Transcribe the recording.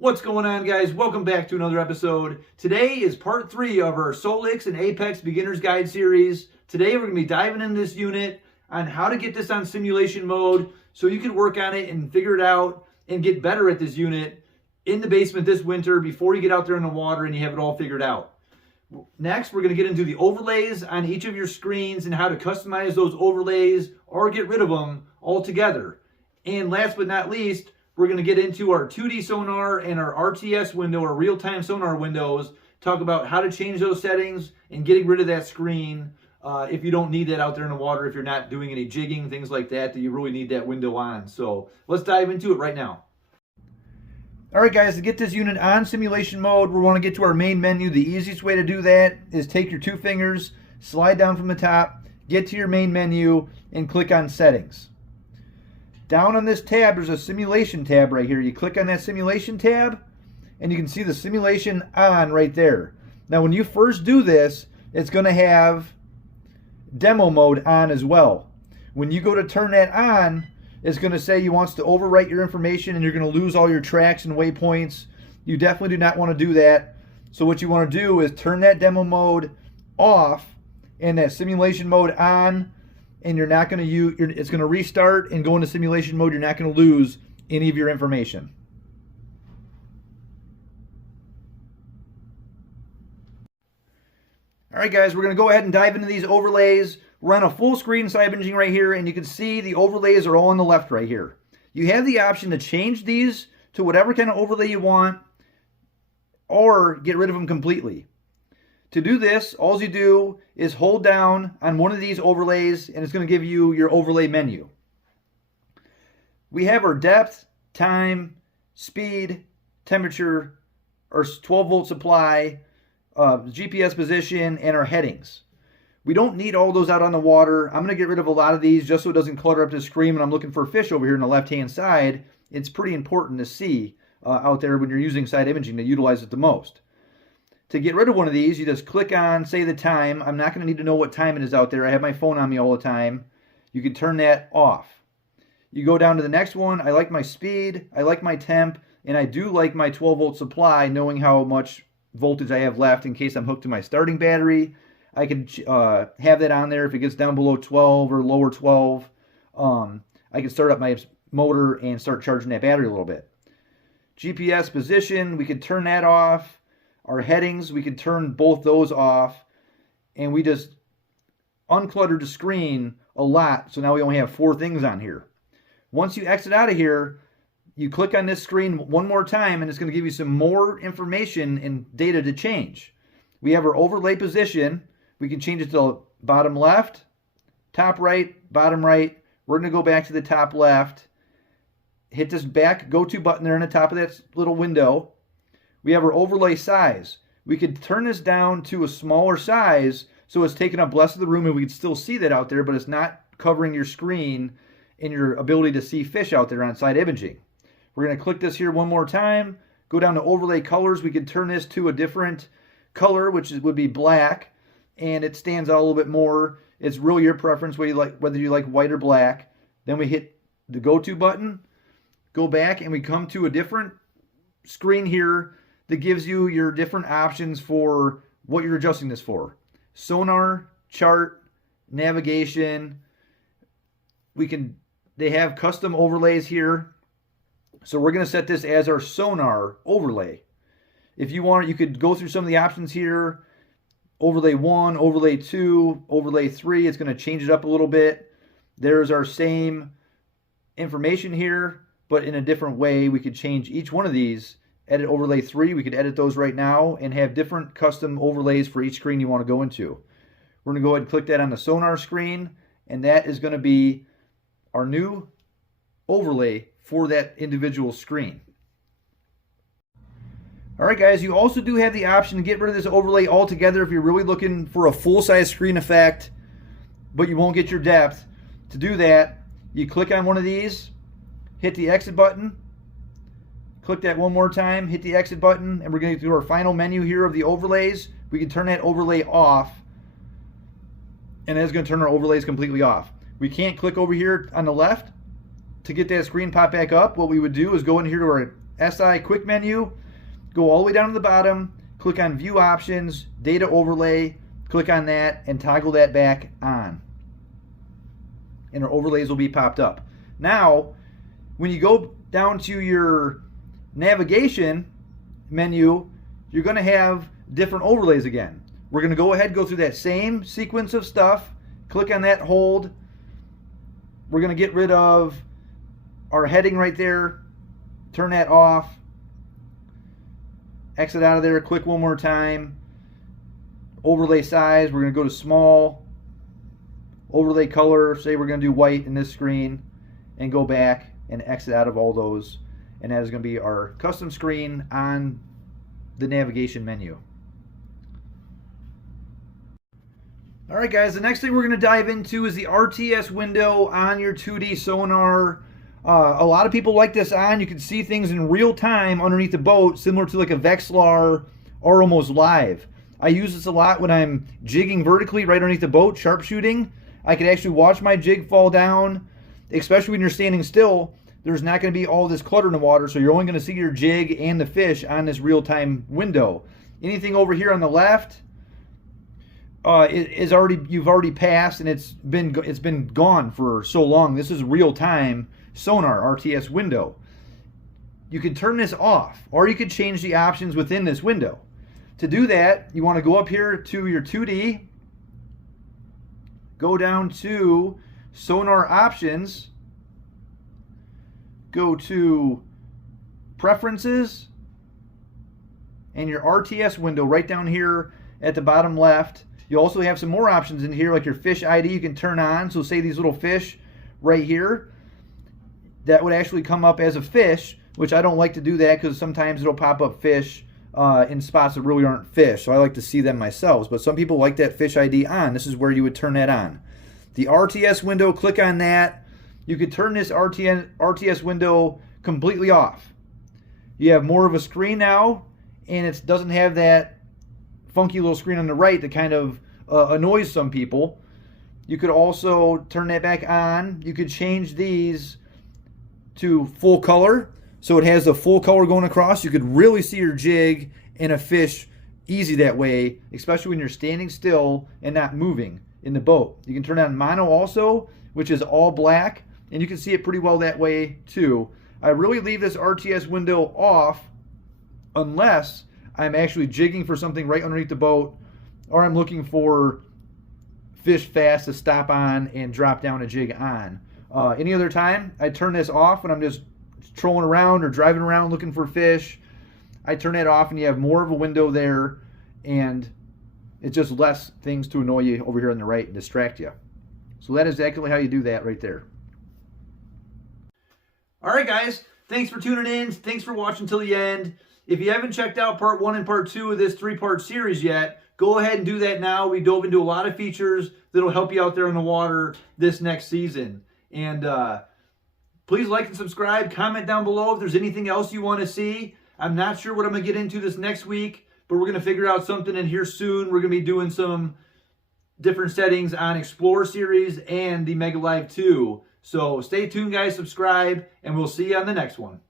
What's going on, guys? Welcome back to another episode. Today is part 3 of our Solix and Apex Beginner's Guide series. Today we're going to be diving into this unit on how to get this on simulation mode so you can work on it and figure it out and get better at this unit in the basement this winter before you get out there in the water and you have it all figured out. Next, we're going to get into the overlays on each of your screens and how to customize those overlays or get rid of them altogether. And last but not least, we're going to get into our 2D sonar and our RTS window, our real-time sonar windows, talk about how to change those settings and getting rid of that screen if you don't need that out there in the water, if you're not doing any jigging, things like that, that you really need that window on. So let's dive into it right now. All right, guys, to get this unit on simulation mode, we want to get to our main menu. The easiest way to do that is take your 2 fingers, slide down from the top, get to your main menu, and click on Settings. Down on this tab, there's a simulation tab right here. You click on that simulation tab, and you can see the simulation on right there. Now, when you first do this, it's going to have demo mode on as well. When you go to turn that on, it's going to say you wants to overwrite your information and you're going to lose all your tracks and waypoints. You definitely do not want to do that. So what you want to do is turn that demo mode off and that simulation mode on, and you're not going to use, it's going to restart and go into simulation mode. You're not going to lose any of your information. All right, guys, we're going to go ahead and dive into these overlays. We're on a full screen side imaging right here, and you can see the overlays are all on the left right here. You have the option to change these to whatever kind of overlay you want or get rid of them completely. To do this, all you do is hold down on one of these overlays, and it's going to give you your overlay menu. We have our depth, time, speed, temperature, our 12-volt supply, GPS position, and our headings. We don't need all those out on the water. I'm going to get rid of a lot of these just so it doesn't clutter up the screen when I'm looking for fish over here on the left-hand side. It's pretty important to see out there when you're using side imaging to utilize it the most. To get rid of one of these, you just click on, say, the time. I'm not going to need to know what time it is out there. I have my phone on me all the time. You can turn that off. You go down to the next one. I like my speed, I like my temp, and I do like my 12-volt supply, knowing how much voltage I have left in case I'm hooked to my starting battery. I can have that on there if it gets down below 12 or lower 12. I can start up my motor and start charging that battery a little bit. GPS position, we could turn that off. Our headings, we can turn both those off, and we just uncluttered the screen a lot, so now we only have 4 things on here. Once you exit out of here, you click on this screen one more time, and it's going to give you some more information and data to change. We have our overlay position. We can change it to bottom left, top right, bottom right. We're going to go back to the top left. Hit this back go-to button there on the top of that little window. We have our overlay size. We could turn this down to a smaller size so it's taking up less of the room and we can still see that out there, but it's not covering your screen and your ability to see fish out there on side imaging. We're going to click this here one more time, go down to overlay colors. We could turn this to a different color, which would be black, and it stands out a little bit more. It's really your preference whether you like white or black. Then we hit the go-to button, go back, and we come to a different screen here that gives you your different options for what you're adjusting this for. Sonar, chart, navigation. They have custom overlays here. So we're going to set this as our sonar overlay. If you want, you could go through some of the options here. Overlay 1, overlay 2, overlay 3. It's going to change it up a little bit. There's our same information here, but in a different way. We could change each one of these. Edit overlay 3, we could edit those right now and have different custom overlays for each screen you want to go into. We're going to go ahead and click that on the sonar screen, and that is going to be our new overlay for that individual screen. All right, guys, you also do have the option to get rid of this overlay altogether if you're really looking for a full-size screen effect, but you won't get your depth. To do that, you click on one of these, hit the exit button, click that one more time, hit the exit button, and we're going to do our final menu here of the overlays. We can turn that overlay off, and it's going to turn our overlays completely off. We can't click over here on the left to get that screen pop back up. What we would do is go in here to our SI quick menu, go all the way down to the bottom, click on View Options, Data Overlay, click on that, and toggle that back on. And our overlays will be popped up. Now, when you go down to your navigation menu, you're going to have different overlays again. We're going to go ahead and go through that same sequence of stuff. Click on that, hold. We're going to get rid of our heading right there. Turn that off. Exit out of there. Click one more time. Overlay size, we're going to go to small. Overlay color, say we're going to do white in this screen. And go back and exit out of all those. And that is going to be our custom screen on the navigation menu. Alright guys, the next thing we're going to dive into is the RTS window on your 2D sonar. A lot of people like this on. You can see things in real time underneath the boat, similar to like a Vexilar or almost live. I use this a lot when I'm jigging vertically right underneath the boat, sharpshooting. I can actually watch my jig fall down, especially when you're standing still. There's not going to be all this clutter in the water, so you're only going to see your jig and the fish on this real-time window. Anything over here on the left you've already passed, and it's been gone for so long. This is real-time sonar RTS window. You can turn this off, or you could change the options within this window. To do that, you want to go up here to your 2D, go down to sonar options, go to preferences, and your RTS window right down here at the bottom left. You also have some more options in here, like your fish ID you can turn on. So say these little fish right here, that would actually come up as a fish, which I don't like to do that because sometimes it'll pop up fish in spots that really aren't fish. So I like to see them myself. But some people like that fish ID on. This is where you would turn that on. The RTS window, click on that. You could turn this RTS window completely off. You have more of a screen now, and it doesn't have that funky little screen on the right that kind of annoys some people. You could also turn that back on. You could change these to full color, so it has the full color going across. You could really see your jig and a fish easy that way, especially when you're standing still and not moving in the boat. You can turn on mono also, which is all black, and you can see it pretty well that way too. I really leave this RTS window off unless I'm actually jigging for something right underneath the boat, or I'm looking for fish fast to stop on and drop down a jig on. Any other time, I turn this off when I'm just trolling around or driving around looking for fish. I turn that off, and you have more of a window there, and it's just less things to annoy you over here on the right and distract you. So that is exactly how you do that right there. All right, guys. Thanks for tuning in. Thanks for watching till the end. If you haven't checked out part 1 and part 2 of this 3-part series yet, go ahead and do that now. We dove into a lot of features that'll help you out there in the water this next season. And please like and subscribe. Comment down below if there's anything else you want to see. I'm not sure what I'm going to get into this next week, but we're going to figure out something in here soon. We're going to be doing some different settings on Explorer series and the Mega Live 2. So stay tuned, guys. Subscribe, and we'll see you on the next one.